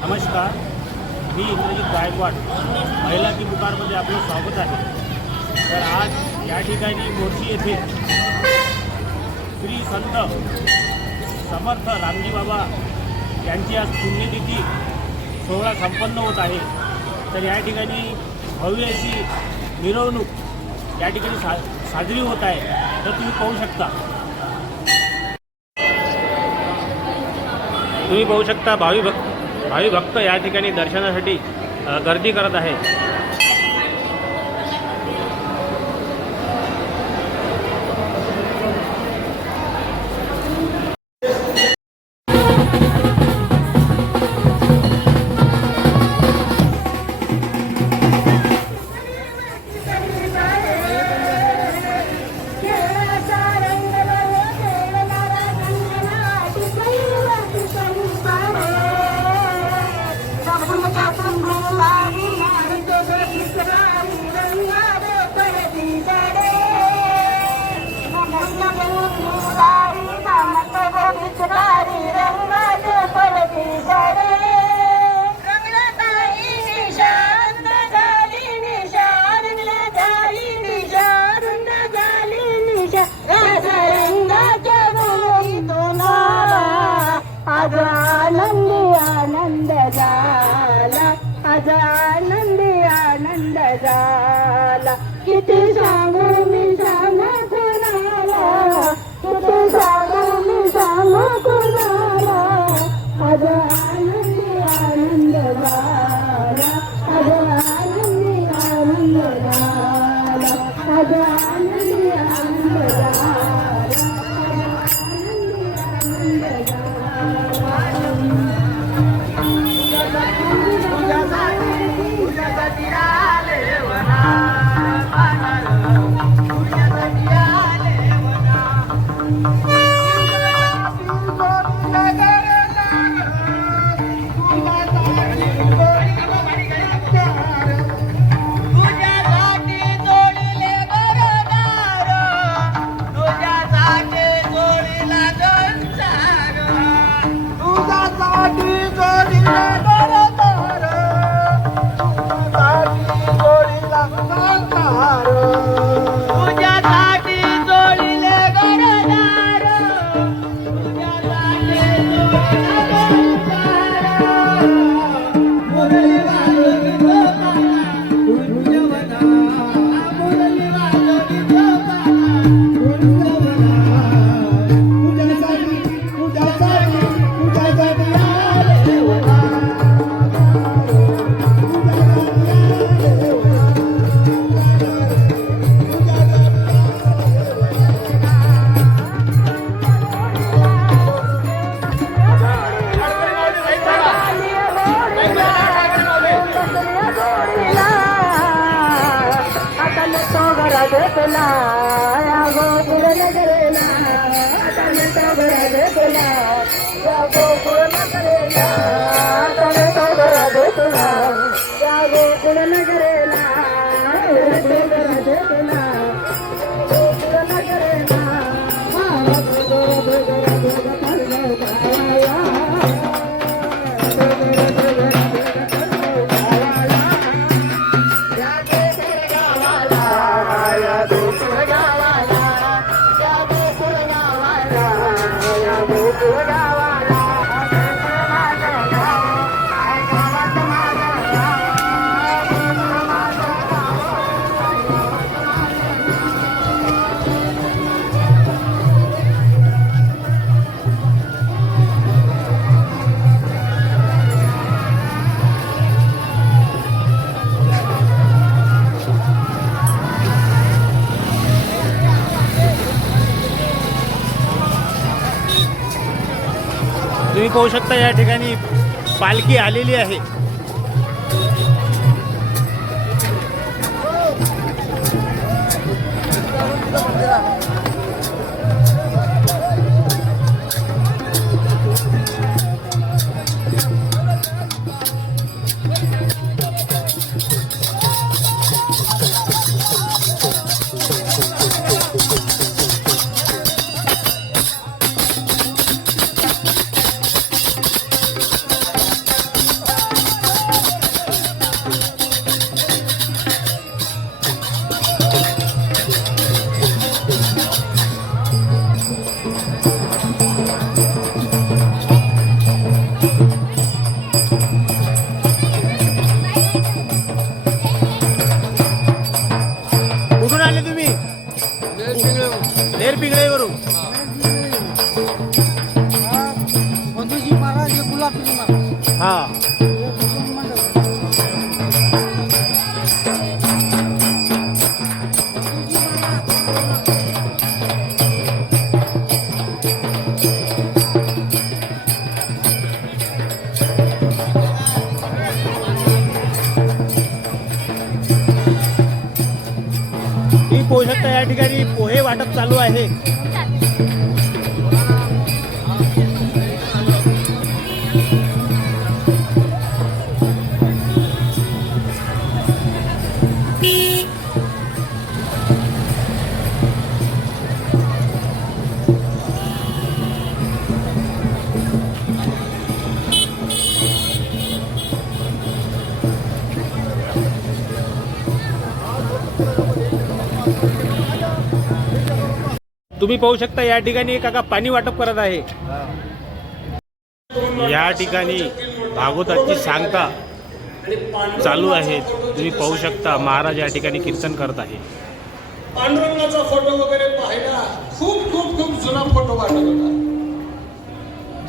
नमस्कार, मी इंद्रजित गायकवाड महिला की दुकानमध्ये आपलं स्वागत आहे। तर आज या ठिकाणी मोर्शी येथे श्री संत समर्थ रामजी बाबा यांची आज पुण्यतिथी सोहळा संपन्न होत आहे। तर या ठिकाणी भव्य अशी मिरवणूक या ठिकाणी साजरी होत आहे। तर तुम्ही पाहू शकता भावी भक्त या ठिकाणी दर्शनासाठी गर्दी करत आहे। आनंद झाला किती सांगू मी सांगू कुणाला, किती सांगू मी सांगू कुणाला। आज आनंद झाला, आज आनंद झाला, आज आनंद झाला। तुम्ही पाहू शकता या ठिकाणी पालखी आलेली आहे। हा तुम्ही पाहू शकता या ठिकाणी पोहे वाटप चालू आहे. तुम्ही पाहू शकता या ठिकाणी काका पाणी वाटप करत आहे. या ठिकाणी भागवताची सांगता चालू आहे. तुम्ही पाहू शकता महाराज या ठिकाणी कीर्तन करत आहे. पांडुरंगाचा फोटो वगैरे पाहिला, खूप खूप खूप जुना फोटो वाटत होता.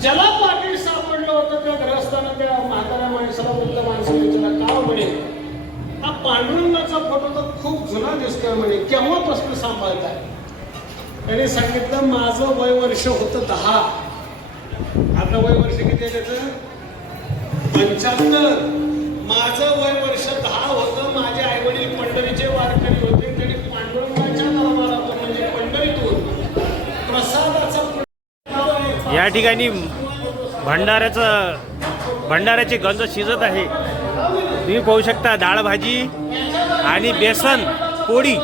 ज्याला पाटील सापडलं होतं त्या ग्रहस्थानं त्या म्हाताऱ्या माणसाला वृद्ध माणसाला विचारलं, का म्हणे हा पांडुरंगाचा फोटो तर खूप जुना दिसतोय म्हणे, केव्हापासून सांभाळताय? त्याने सांगितलं माझं वय वर्ष होतं 10. आता वय वर्ष किती आहे त्याचं? 75. माझं वय वर्ष 10 होतं. माझे आई वडील पंढरीचे वारकरी होते. त्यांनी पांडुरंगाच्या दरबारात म्हणजे पंढरीतून प्रसादाचा या ठिकाणी भंडाऱ्याचे गंज शिजत आहे. तुम्ही पाहू शकता डाळ भाजी आणि बेसन पोळी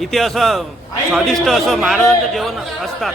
इथे असं स्वादिष्ट असं महाराजांचं जेवण असतात.